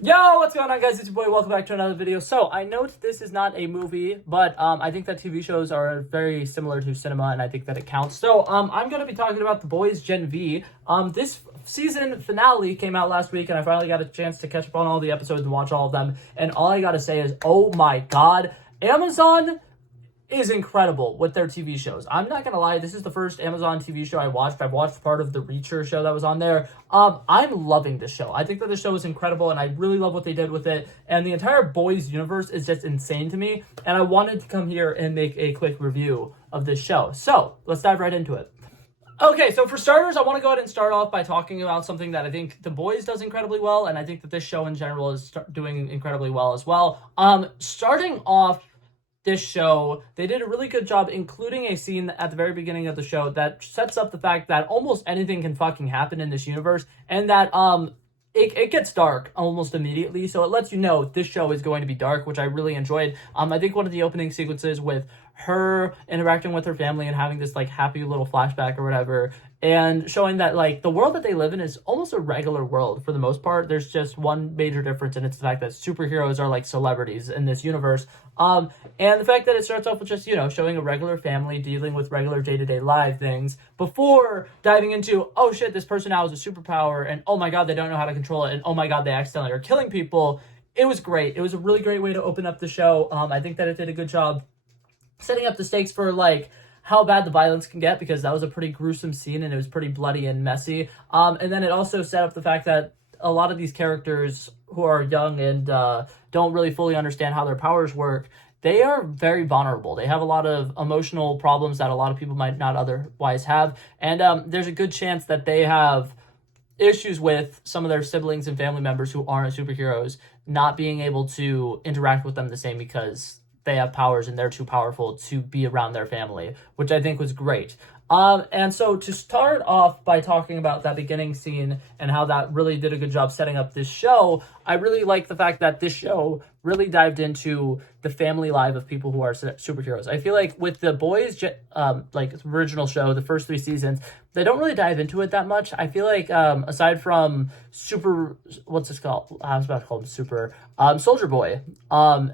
Yo, what's going on, guys? It's your boy. Welcome back to another video. So, I note this is not a movie, but I think that TV shows are very similar to cinema, and I think that it counts. So, I'm going to be talking about The Boys Gen V. This season finale came out last week, and I finally got a chance to catch up on all the episodes and watch all of them. And all I got to say is, oh my god, Amazon is incredible with their TV shows. I'm not gonna lie, this is the first Amazon TV show I watched. I've watched part of the Reacher show that was on there. I'm loving this show. I think that the show is incredible, and I really love what they did with it. And the entire Boys universe is just insane to me. And I wanted to come here and make a quick review of this show. So let's dive right into it. Okay, so for starters, I want to go ahead and start off by talking about something that I think The Boys does incredibly well, and I think that this show in general is doing incredibly well as well. Starting off this show, they did a really good job including a scene at the very beginning of the show that sets up the fact that almost anything can fucking happen in this universe, and that it gets dark almost immediately, so it lets you know this show is going to be dark, which I really enjoyed. I think one of the opening sequences with her interacting with her family and having this like happy little flashback or whatever, and showing that like the world that they live in is almost a regular world for the most part. There's just one major difference, and it's the fact that superheroes are like celebrities in this universe. And the fact that it starts off with just, you know, showing a regular family dealing with regular day-to-day live things before diving into, oh shit, this person now has a superpower, and oh my god, they don't know how to control it, and oh my god, they accidentally are killing people. It was great. It was a really great way to open up the show. I think that it did a good job setting up the stakes for like how bad the violence can get, because that was a pretty gruesome scene and it was pretty bloody and messy. And then it also set up the fact that a lot of these characters who are young and don't really fully understand how their powers work, they are very vulnerable. They have a lot of emotional problems that a lot of people might not otherwise have. And there's a good chance that they have issues with some of their siblings and family members who aren't superheroes not being able to interact with them the same because they have powers and they're too powerful to be around their family, which I think was great. And so to start off by talking about that beginning scene and how that really did a good job setting up this show, I really like the fact that this show really dived into the family life of people who are superheroes. I feel like with the Boys, like original show, the first 3 seasons, they don't really dive into it that much. I feel like aside from what's this called? I was about to call him Soldier Boy.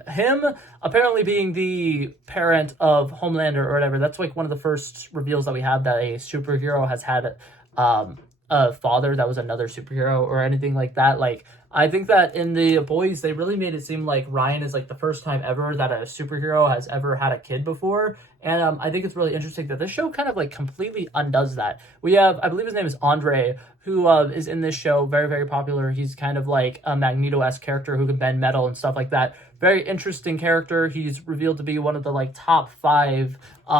Him apparently being the parent of Homelander or whatever. That's like one of the first reveals that we have that a superhero has had a father that was another superhero or anything like that. Like, I think that in the Boys, they really made it seem like Ryan is like the first time ever that a superhero has ever had a kid before. And I think it's really interesting that this show kind of like completely undoes that. We have, I believe his name is Andre, who is in this show, very, very popular. He's kind of like a Magneto-esque character who can bend metal and stuff like that. Very interesting character. He's revealed to be one of the like top 5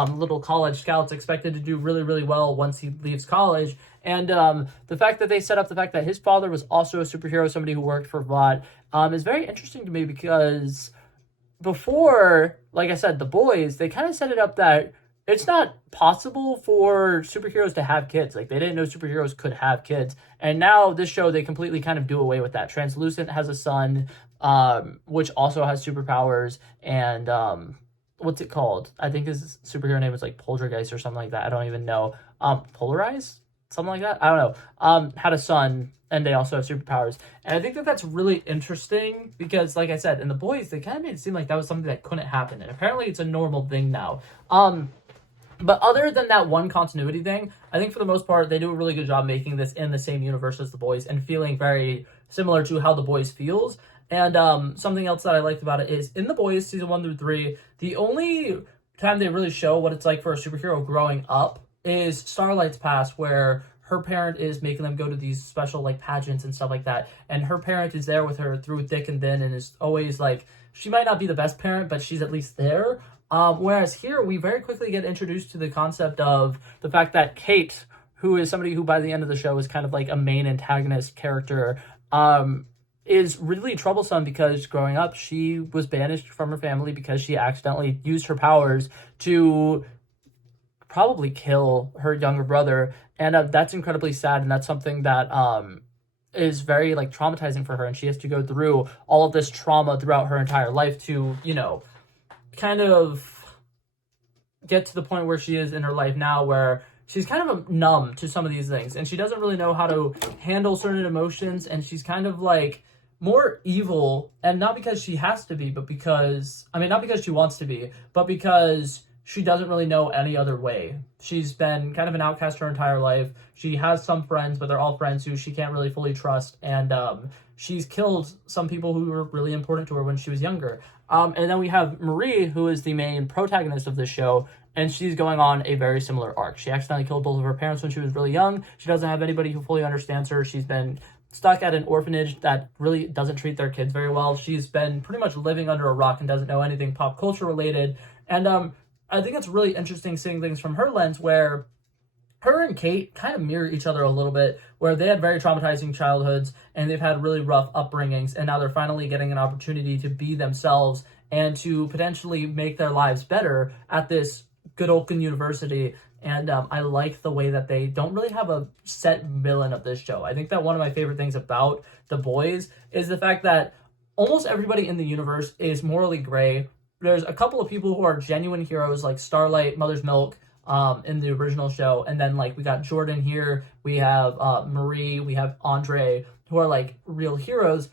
little college scouts, expected to do really, really well once he leaves college. And the fact that they set up the fact that his father was also a superhero, somebody who worked for Vought, is very interesting to me, because before, like I said, The Boys, they kind of set it up that it's not possible for superheroes to have kids. Like, they didn't know superheroes could have kids. And now this show, they completely kind of do away with that. Translucent has a son, which also has superpowers. And what's it called? I think his superhero name is like Poltergeist or something like that. I don't even know. Polarize? Something like that? I don't know. Had a son, and they also have superpowers. And I think that that's really interesting because, like I said, in The Boys, they kind of made it seem like that was something that couldn't happen. And apparently it's a normal thing now. But other than that one continuity thing, I think for the most part, they do a really good job making this in the same universe as The Boys and feeling very similar to how The Boys feels. And something else that I liked about it is in The Boys, season 1 through 3, the only time they really show what it's like for a superhero growing up is Starlight's past, where her parent is making them go to these special like pageants and stuff like that, and her parent is there with her through thick and thin, and is always like, she might not be the best parent, but she's at least there. Whereas here, we very quickly get introduced to the concept of the fact that Cate, who is somebody who by the end of the show is kind of like a main antagonist character, is really troublesome because growing up, she was banished from her family because she accidentally used her powers to probably kill her younger brother. And that's incredibly sad, and that's something that is very like traumatizing for her, and she has to go through all of this trauma throughout her entire life to, you know, kind of get to the point where she is in her life now, where she's kind of numb to some of these things, and she doesn't really know how to handle certain emotions, and she's kind of like more evil, and not because she has to be, but because, I mean, not because she wants to be, but because she doesn't really know any other way. She's been kind of an outcast her entire life. She has some friends, but they're all friends who she can't really fully trust, and she's killed some people who were really important to her when she was younger. And then we have Marie, who is the main protagonist of this show, and she's going on a very similar arc. She accidentally killed both of her parents when she was really young. She doesn't have anybody who fully understands her. She's been stuck at an orphanage that really doesn't treat their kids very well. She's been pretty much living under a rock and doesn't know anything pop culture related. And I think it's really interesting seeing things from her lens, where her and Cate kind of mirror each other a little bit, where they had very traumatizing childhoods and they've had really rough upbringings, and now they're finally getting an opportunity to be themselves and to potentially make their lives better at this Godolphin University. And I like the way that they don't really have a set villain of this show. I think that one of my favorite things about The Boys is the fact that almost everybody in the universe is morally gray. There's a couple of people who are genuine heroes, like Starlight, Mother's Milk, in the original show. And then, like, we got Jordan here, we have Marie, we have Andre, who are, like, real heroes.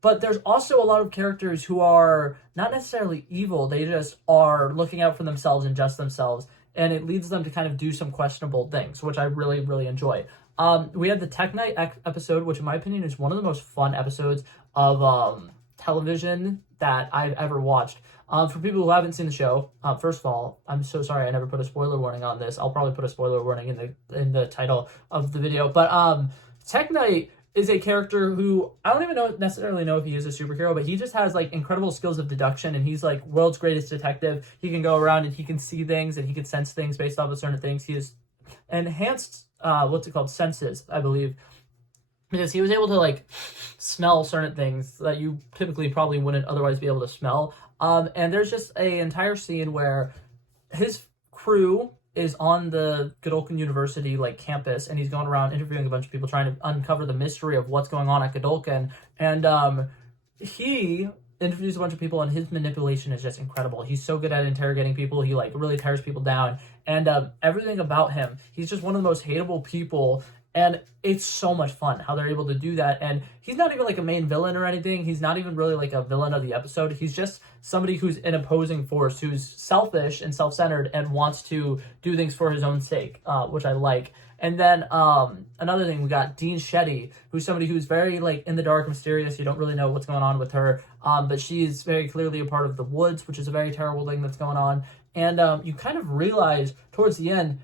But there's also a lot of characters who are not necessarily evil. They just are looking out for themselves and just themselves. And it leads them to kind of do some questionable things, which I really, really enjoy. We had the Tech Night episode, which in my opinion is one of the most fun episodes of television that I've ever watched. For people who haven't seen the show, first of all, I'm so sorry I never put a spoiler warning on this. I'll probably put a spoiler warning in the title of the video. But Tech Night is a character who I don't even necessarily know if he is a superhero, but he just has like incredible skills of deduction, and he's like world's greatest detective. He can go around and he can see things and he can sense things based off of certain things. He has enhanced senses, I believe, because he was able to like smell certain things that you typically probably wouldn't otherwise be able to smell. And there's just an entire scene where his crew is on the Godolphin University like campus, and he's going around interviewing a bunch of people trying to uncover the mystery of what's going on at Godolphin. And he interviews a bunch of people, and his manipulation is just incredible. He's so good at interrogating people. He like really tears people down, and everything about him, he's just one of the most hateable people. And it's so much fun how they're able to do that. And he's not even like a main villain or anything. He's not even really like a villain of the episode. He's just somebody who's an opposing force, who's selfish and self-centered and wants to do things for his own sake, which I like. And then another thing, we got Dean Shetty, who's somebody who's very like in the dark, mysterious. You don't really know what's going on with her, but she's very clearly a part of the Woods, which is a very terrible thing that's going on. And you kind of realize towards the end,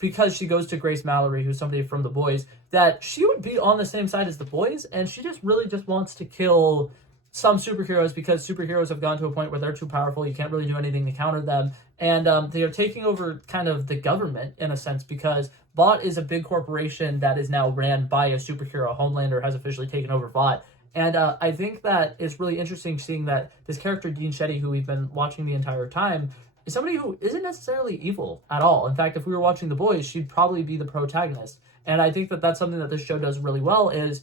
because she goes to Grace Mallory, who's somebody from The Boys, that she would be on the same side as The Boys, and she just really just wants to kill some superheroes because superheroes have gone to a point where they're too powerful. You can't really do anything to counter them. And they are taking over kind of the government in a sense, because Vought is a big corporation that is now ran by a superhero. Homelander has officially taken over Vought. And I think that it's really interesting seeing that this character, Dean Shetty, who we've been watching the entire time, is somebody who isn't necessarily evil at all. In fact, if we were watching The Boys, she'd probably be the protagonist. And I think that that's something that this show does really well, is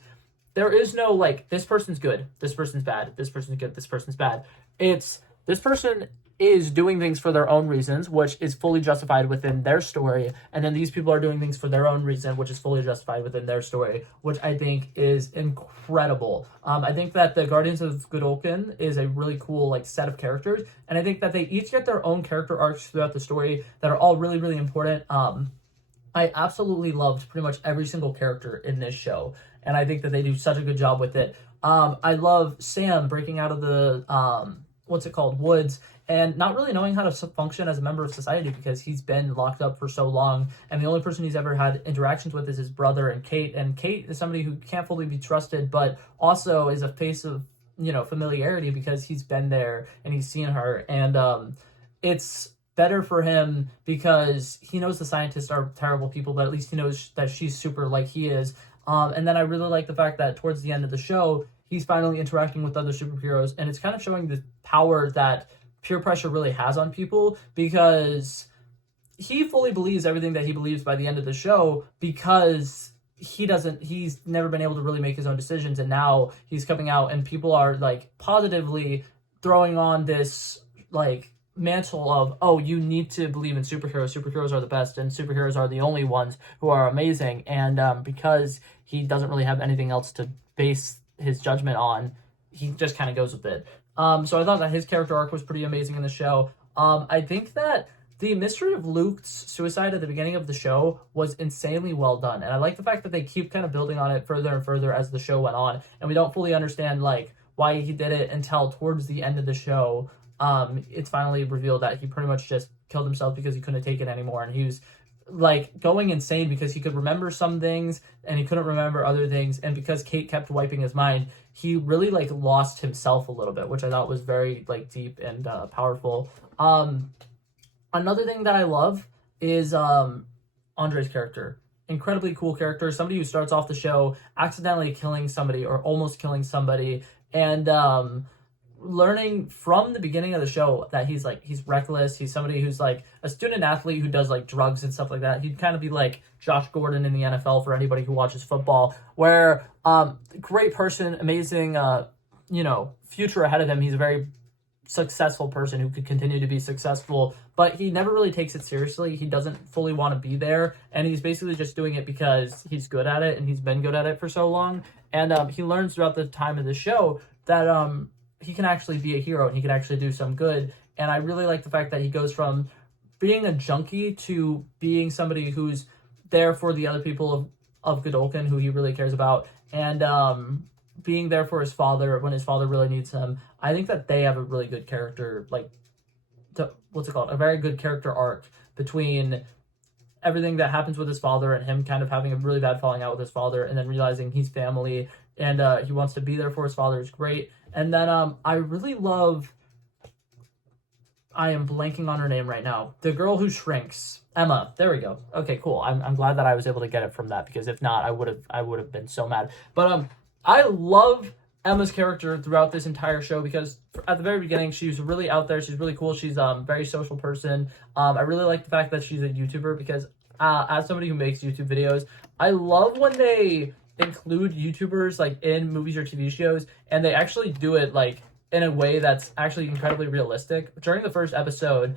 there is no, like, this person's good, this person's bad, this person's good, this person's bad. It's, this person is doing things for their own reasons, which is fully justified within their story. And then these people are doing things for their own reason, which is fully justified within their story, which I think is incredible. I think that the Guardians of Godolphin is a really cool like set of characters. And I think that they each get their own character arcs throughout the story that are all really, really important. I absolutely loved pretty much every single character in this show. And I think that they do such a good job with it. I love Sam breaking out of the, Woods, and not really knowing how to function as a member of society because he's been locked up for so long. And the only person he's ever had interactions with is his brother and Cate. And Cate is somebody who can't fully be trusted, but also is a face of, familiarity because he's been there and he's seen her. And it's better for him because he knows the scientists are terrible people, but at least he knows that she's super like he is. And then I really like the fact that towards the end of the show, he's finally interacting with other superheroes, and it's kind of showing the power that peer pressure really has on people, because he fully believes everything that he believes by the end of the show because he's never been able to really make his own decisions, and now he's coming out and people are like positively throwing on this like mantle of, oh, you need to believe in superheroes are the best and superheroes are the only ones who are amazing. And because he doesn't really have anything else to base his judgment on, he just kind of goes with it. So I thought that his character arc was pretty amazing in the show. I think that the mystery of Luke's suicide at the beginning of the show was insanely well done. And I like the fact that they keep kind of building on it further and further as the show went on. And we don't fully understand, like, why he did it until towards the end of the show. It's finally revealed that he pretty much just killed himself because he couldn't take it anymore. And he was, like, going insane because he could remember some things and he couldn't remember other things. And because Cate kept wiping his mind, he really, like, lost himself a little bit, which I thought was very, like, deep and powerful. Another thing that I love is Andre's character. Incredibly cool character. Somebody who starts off the show accidentally killing somebody or almost killing somebody, and learning from the beginning of the show that he's reckless. He's somebody who's like a student athlete who does like drugs and stuff like that. He'd kind of be like Josh Gordon in the NFL for anybody who watches football, where great person, amazing future ahead of him. He's a very successful person who could continue to be successful, but he never really takes it seriously. He doesn't fully want to be there, and he's basically just doing it because he's good at it and he's been good at it for so long. And he learns throughout the time of the show that he can actually be a hero and he can actually do some good. And I really like the fact that he goes from being a junkie to being somebody who's there for the other people of Godolkin, who he really cares about, and being there for his father when his father really needs him. I think that they have a really good character, a very good character arc between everything that happens with his father and him kind of having a really bad falling out with his father and then realizing he's family and he wants to be there for his father is great. And then I really love, I am blanking on her name right now, the girl who shrinks. Emma. There we go. Okay, cool. I'm glad that I was able to get it from that, because if not, I would have been so mad. But I love Emma's character throughout this entire show, because at the very beginning, she's really out there. She's really cool. She's a very social person. I really like the fact that she's a YouTuber, because as somebody who makes YouTube videos, I love when they include YouTubers like in movies or TV shows, and they actually do it like in a way that's actually incredibly realistic. During the first episode,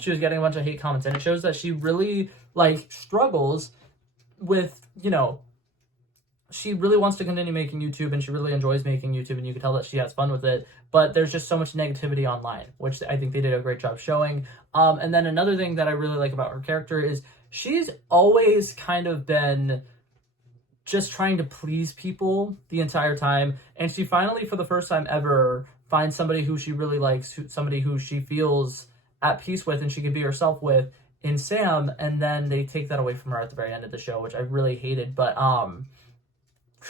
she was getting a bunch of hate comments, and it shows that she really like struggles with, she really wants to continue making YouTube, and she really enjoys making YouTube, and you can tell that she has fun with it, but there's just so much negativity online, which I think they did a great job showing. And then another thing that I really like about her character is she's always kind of been just trying to please people the entire time, and she finally, for the first time ever, finds somebody who she really likes, somebody who she feels at peace with and she can be herself with in Sam, and then they take that away from her at the very end of the show, which I really hated. But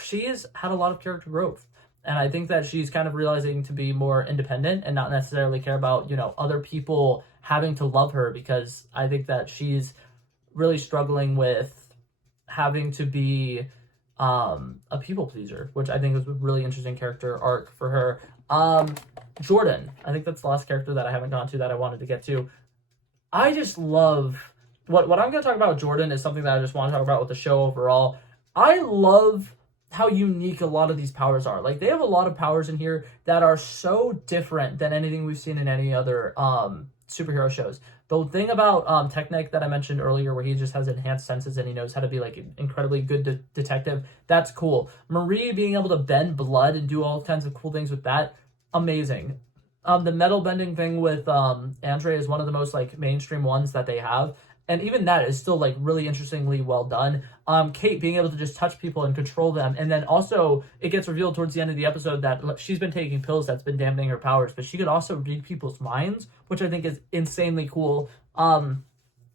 she has had a lot of character growth, and I think that she's kind of realizing to be more independent and not necessarily care about other people having to love her, because I think that she's really struggling with having to be a people pleaser, which I think is a really interesting character arc for her. Jordan, I think that's the last character that I haven't gone to that I wanted to get to. I just love what I'm going to talk about with Jordan is something that I just want to talk about with the show overall. I love how unique a lot of these powers are. Like, they have a lot of powers in here that are so different than anything we've seen in any other superhero shows. The thing about Technic that I mentioned earlier, where he just has enhanced senses and he knows how to be like an incredibly good detective, that's cool. Marie being able to bend blood and do all kinds of cool things with that, amazing. The metal bending thing with Andre is one of the most like mainstream ones that they have, and even that is still like really interestingly well done. Cate being able to just touch people and control them, and then also it gets revealed towards the end of the episode that she's been taking pills that's been dampening her powers, but she could also read people's minds, which I think is insanely cool. And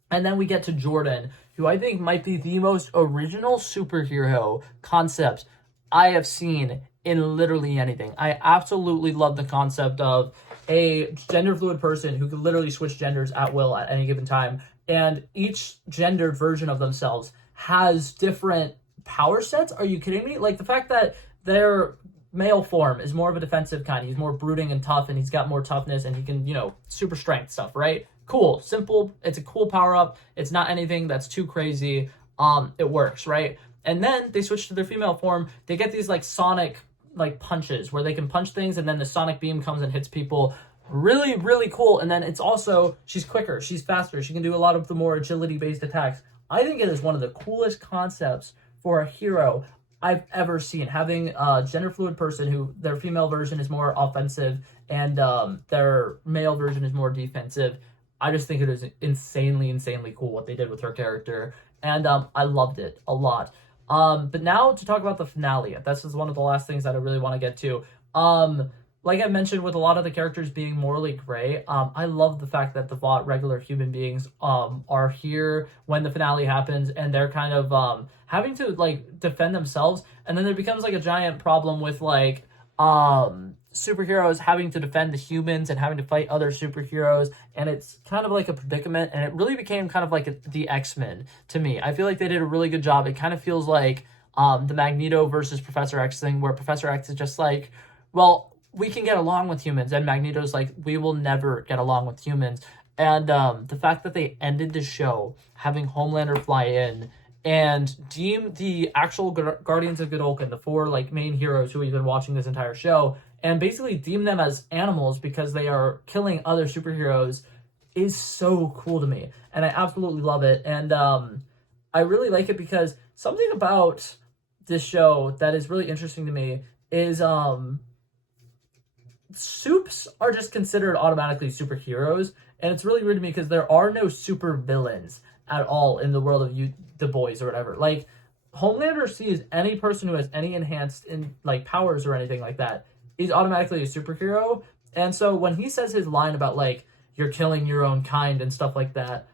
then we get to Jordan, who I think might be the most original superhero concept I have seen in literally anything. I absolutely love the concept of a gender fluid person who could literally switch genders at will at any given time, and each gendered version of themselves has different power sets. Are you kidding me? Like, the fact that their male form is more of a defensive kind, he's more brooding and tough, and he's got more toughness, and he can, super strength stuff, right? Cool, simple, it's a cool power up, it's not anything that's too crazy, it works, right? And then they switch to their female form, they get these like sonic like punches where they can punch things and then the sonic beam comes and hits people. Really, really cool. And then it's also, she's quicker, she's faster, she can do a lot of the more agility based attacks. I think it is one of the coolest concepts for a hero. I've ever seen. Having a gender fluid person who their female version is more offensive and their male version is more defensive. I just think it is insanely cool what they did with her character, and I loved it a lot. But now to talk about the finale. This is one of the last things that I really want to get to. Like I mentioned, with a lot of the characters being morally gray, I love the fact that the Vought regular human beings are here when the finale happens, and they're kind of having to like defend themselves, and then there becomes like a giant problem with like superheroes having to defend the humans and having to fight other superheroes, and it's kind of like a predicament, and it really became kind of like the X-Men to me. I feel like they did a really good job. It kind of feels like the Magneto versus Professor X thing, where Professor X is just like, well, we can get along with humans, and Magneto's like, we will never get along with humans. And the fact that they ended the show having Homelander fly in and deem the actual Guardians of Godolphin, the four like main heroes who we've been watching this entire show, and basically deem them as animals because they are killing other superheroes, is so cool to me, and I absolutely love it. And I really like it because something about this show that is really interesting to me is supes are just considered automatically superheroes, and it's really weird to me because there are no super villains at all in the world of the boys or whatever. Like, Homelander sees any person who has any enhanced in like powers or anything like that is automatically a superhero. And so when he says his line about like, you're killing your own kind and stuff like that,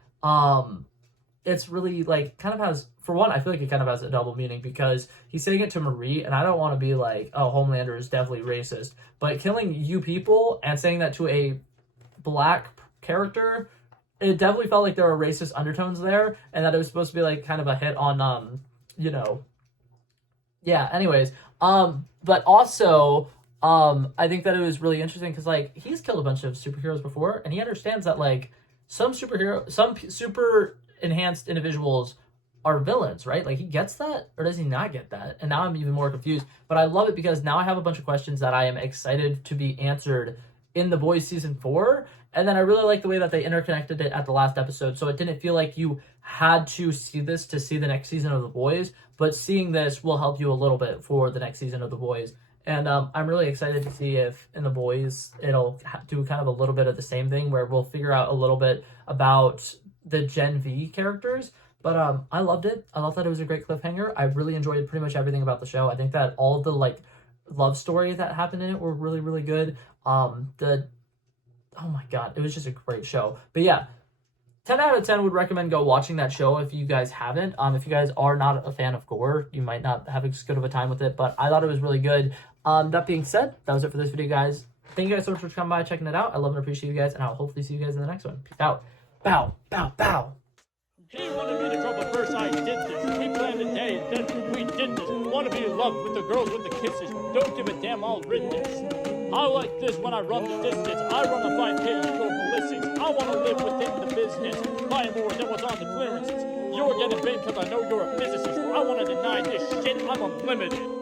it's really like kind of has, for one, I feel like it kind of has a double meaning because he's saying it to Marie, and I don't want to be like, oh, Homelander is definitely racist, but killing you people and saying that to a black character, it definitely felt like there were racist undertones there, and that it was supposed to be like kind of a hit on yeah, anyways, but also I think that it was really interesting because like he's killed a bunch of superheroes before, and he understands that like some super enhanced individuals are villains, right? Like, he gets that, or does he not get that? And now I'm even more confused, but I love it because now I have a bunch of questions that I am excited to be answered in The Boys season 4. And then I really like the way that they interconnected it at the last episode, so it didn't feel like you had to see this to see the next season of The Boys, but seeing this will help you a little bit for the next season of The Boys. And I'm really excited to see if in The Boys it'll do kind of a little bit of the same thing where we'll figure out a little bit about the Gen V characters. But I loved it. I thought that it was a great cliffhanger. I really enjoyed pretty much everything about the show. I think that all of the like love story that happened in it were really good. Oh my god, it was just a great show. But yeah, 10 out of 10 would recommend go watching that show if you guys haven't. If you guys are not a fan of gore, you might not have as good of a time with it, but I thought it was really good. That being said, that was it for this video, guys. Thank you guys so much for coming by, checking it out. I love and appreciate you guys, and I'll hopefully see you guys in the next one. Peace out. Bow, bow, bow. He wanted me to trouble first, I did this. He planned the day, and then we did this. Wanna be in love with the girls with the kisses. Don't give a damn, I'll rid this. I like this when I run the distance. I run a 5K, you go ballistics. I wanna live within the business. Buy more than what's on the clearances. You're getting bait because I know you're a physicist. I wanna deny this shit, I'm unlimited.